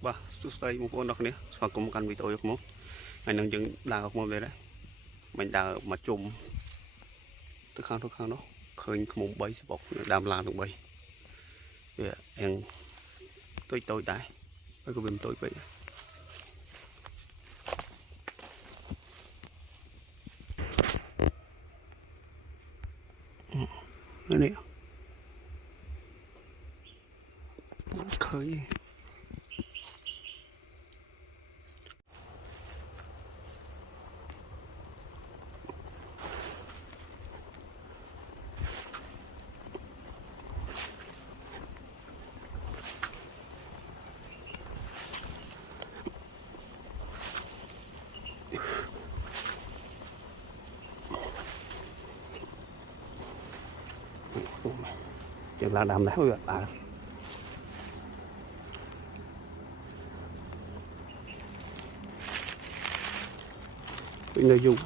Bah, susah ibu pun nak ni, semakum makan video yuk mu. Mình đang đào học môn đây đấy. Mình đào mà chùm từ khang đó, khơi không bay bọc đam lan được bay. Vậy em tôi đại, mấy cái bên tôi vậy. Đây nè, khơi. Chuyện là đam đá với bạn. Nơi dùng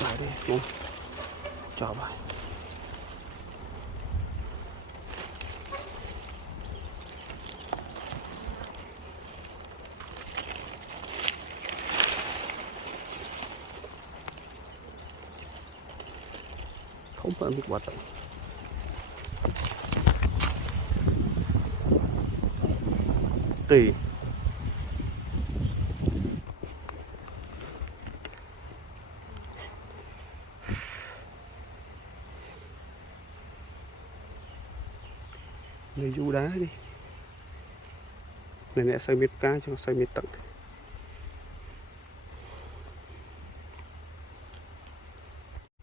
lại đi, đúng cho bài. Không phải biết bắt tùy nơi du đá đi này nè, xây miết cá cho xây miết tận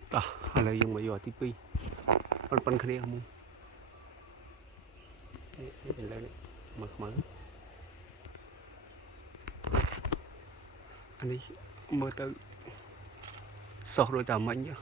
à là dùng mấy giò tivi phân khné không lên mở anh đi mơ tới sọt rồi tầm mạnh nhá.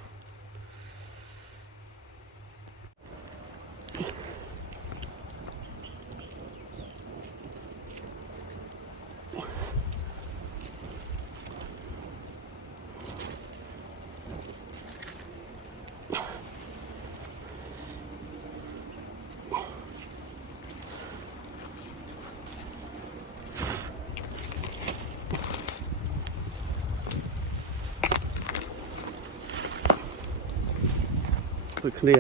Tôi khné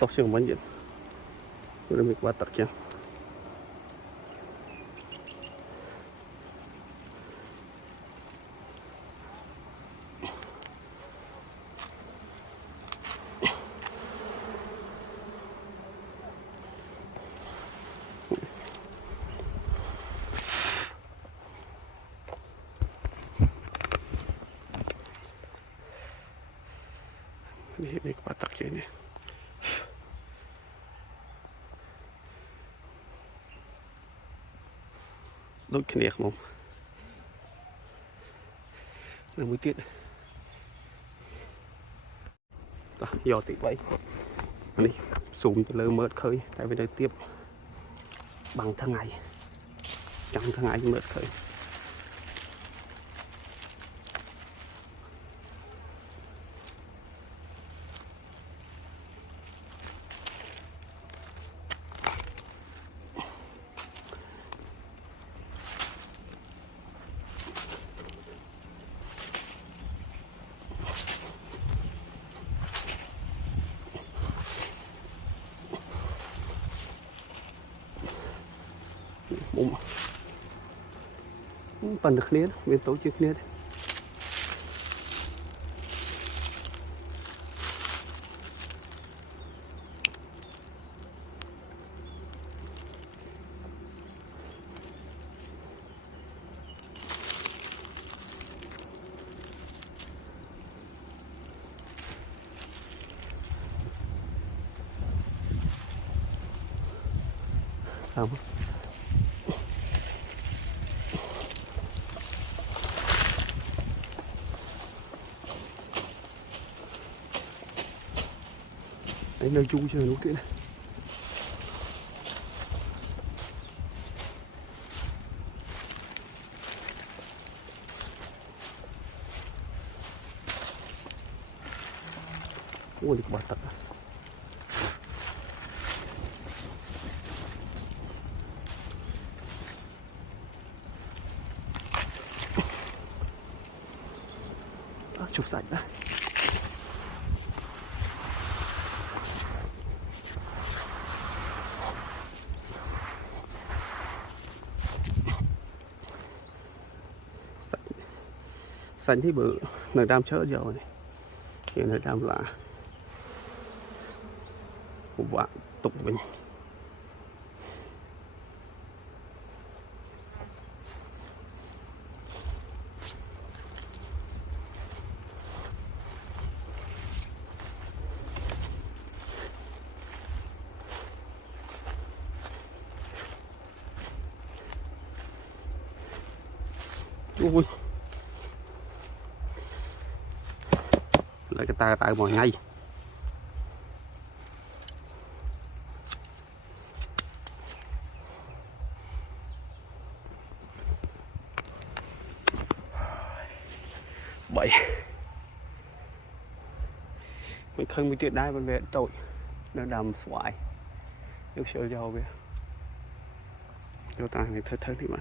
sọt xương mạnh vậy rồi mình bắt tắt kia. Ini batak ini. Đôi kia không? Là mũi tiết. Đó, giò tị vậy. Anh đi, súng cho lơ mớt khơi, tại vì đây tiếp bằng thằng ngày, chẳng thằng ngày mớt khơi. Phần được liệt, bên tổ chức liệt. thầm đấy nơi chung chơi lúc kia này ôi bà tật chụp sạch đã xanh thấy bự nơi đam chớ rồi này hiện nơi đam là một bạn tục mình ui lại cái tay mồi ngay bảy mình khơi một chuyện đai bên về tội nó đầm xoài yêu sợ giàu kìa yêu ta này thơ thơ thì bạn